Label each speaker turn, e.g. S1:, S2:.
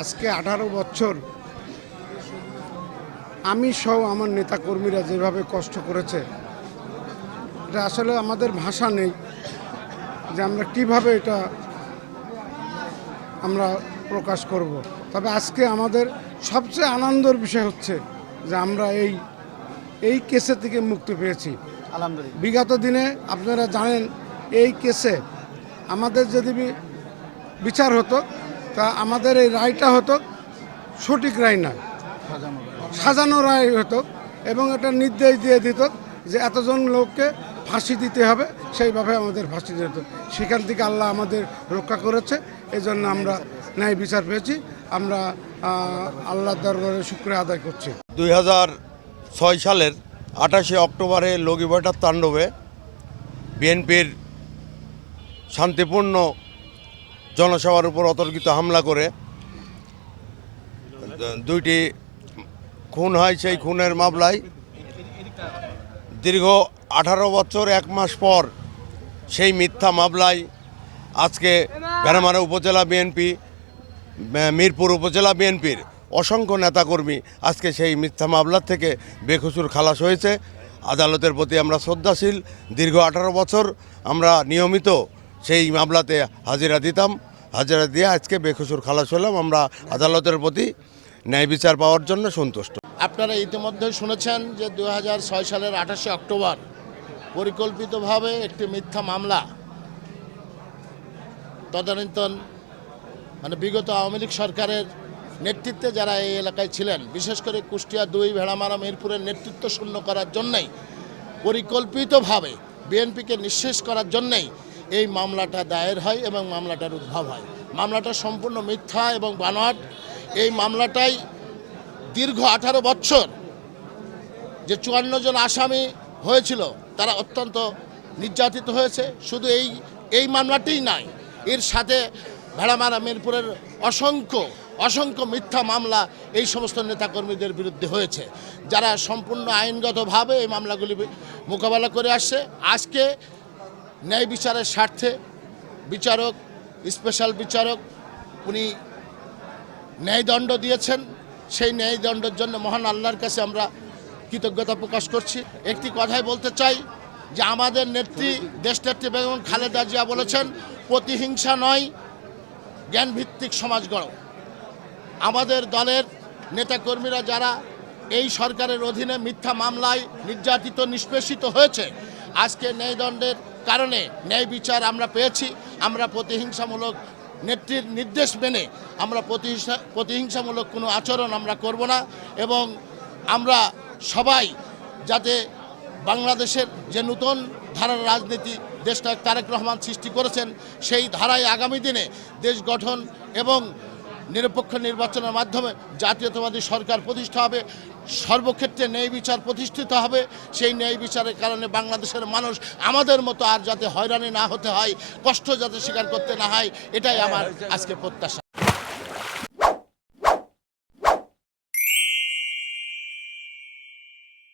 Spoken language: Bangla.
S1: আজকে আঠারো বছর আমি সহ আমার নেতাকর্মীরা যেভাবে কষ্ট করেছে এটা আসলে আমাদের ভাষা নেই যে আমরা কীভাবে এটা আমরা প্রকাশ করব। তবে আজকে আমাদের সবচেয়ে আনন্দের বিষয় হচ্ছে যে আমরা এই এই কেসে থেকে মুক্তি পেয়েছি
S2: আলহামদুলিল্লাহ
S1: বিগত দিনে আপনারা জানেন এই কেসে আমাদের যদি বিচার হতো তা আমাদের এই রায়টা হতো সঠিক রায় নয়
S2: সাজানো
S1: রায় হতো এবং এটা নির্দেশ দিয়ে দিত যে এতজন লোককে ফাঁসি দিতে হবে, সেইভাবে আমাদের ফাঁসি দিতে হতো। সেখান থেকে আল্লাহ আমাদের রক্ষা করেছে এই জন্য আমরা ন্যায় বিচার পেয়েছি। আমরা আল্লাহর দরবারে শুক্রিয়া আদায় করছি।
S3: দুই ছয় সালের আঠাশে অক্টোবরে লগিবাটার তাণ্ডবে বিএনপির শান্তিপূর্ণ জনসভার উপর অতর্কিত হামলা করে দুইটি খুন হয়, সেই খুনের মামলায়। দীর্ঘ আঠারো বছর, এক মাস পর সেই মিথ্যা মামলায় আজকে ভেড়ামারা উপজেলা বিএনপি, মিরপুর উপজেলা বিএনপির অসংখ্য নেতাকর্মী আজকে সেই মিথ্যা মামলার থেকে বেকসুর খালাস হয়েছে। আদালতের প্রতি আমরা শ্রদ্ধাশীল। দীর্ঘ আঠারো বছর আমরা নিয়মিত সেই মামলাতে হাজিরা দিতাম। হাজিরা দিয়ে আজকে বেকসুর খালাস হলাম। আমরা আদালতের প্রতি ন্যায় বিচার পাওয়ার জন্য সন্তুষ্ট।
S4: আপনারা ইতিমধ্যে শুনেছেন যে দু হাজার ছয় সালের আঠাশে অক্টোবর পরিকল্পিতভাবে একটি মিথ্যা মামলা তদানীন্তন মানে বিগত আওয়ামী লীগ সরকারের নেতৃত্বে যারা এই এলাকায় ছিলেন, বিশেষ করে কুষ্টিয়া দুই, ভেড়ামারা, মিরপুরের নেতৃত্ব শূন্য করার জন্যই পরিকল্পিতভাবে বিএনপিকে নিঃশেষ করার জন্যেই এই মামলাটা দায়ের হয় এবং মামলাটার উদ্ভব হয়। মামলাটা সম্পূর্ণ মিথ্যা এবং বানোয়াট। এই মামলাটাই দীর্ঘ আঠারো বছর যে চুয়ান্ন জন আসামি হয়েছিল, তারা অত্যন্ত নির্যাতিত হয়েছে। শুধু এই এই মামলাটিই নাই এর সাথে ভেড়ামারা মিরপুরের অসংখ্য অসংখ্য মিথ্যা মামলা এই সমস্ত নেতাকর্মীদের বিরুদ্ধে হয়েছে। যারা সম্পূর্ণ আইনগতভাবে এই মামলাগুলি মোকাবেলা করে আসছে, আজকে ন্যায় বিচারের স্বার্থে বিচারক, স্পেশাল বিচারক, উনি ন্যায়দণ্ড দিয়েছেন। সেই ন্যায়দণ্ডের জন্য মহান আল্লাহর কাছে আমরা কৃতজ্ঞতা প্রকাশ করছি। একটি কথাই বলতে চাই যে আমাদের নেত্রী, দেশনেত্রী বেগম খালেদা জিয়া বলেছেন, প্রতিহিংসা নয় জ্ঞানভিত্তিক সমাজ গড়ো। আমাদের দলের নেতাকর্মীরা যারা এই সরকারের অধীনে মিথ্যা মামলায় নির্যাতিত, নিষ্পেষিত হয়েছে, আজকে ন্যায়দণ্ডের কারণে ন্যায় বিচার আমরা পেয়েছি। আমরা প্রতিহিংসামূলক নেত্রীর নির্দেশ মেনে আমরা প্রতিহিংসা, প্রতিহিংসামূলক কোনো আচরণ আমরা করব না এবং আমরা সবাই যাতে বাংলাদেশের যে নতুন ধারার রাজনীতি দেশনায়ক তারেক রহমান সৃষ্টি করেছেন, সেই ধারায় আগামী দিনে দেশ গঠন এবং নিরপেক্ষ নির্বাচনের মাধ্যমে জাতীয়তাবাদী সরকার প্রতিষ্ঠা হবে, সর্বক্ষেত্রে ন্যায় বিচার প্রতিষ্ঠিত হবে, সেই ন্যায় বিচারের কারণে বাংলাদেশের মানুষ আমাদের মতো আর যাতে হয়রানি না হতে হয়, কষ্ট যাতে স্বীকার করতে না হয়, এটাই আমার আজকে প্রত্যাশা।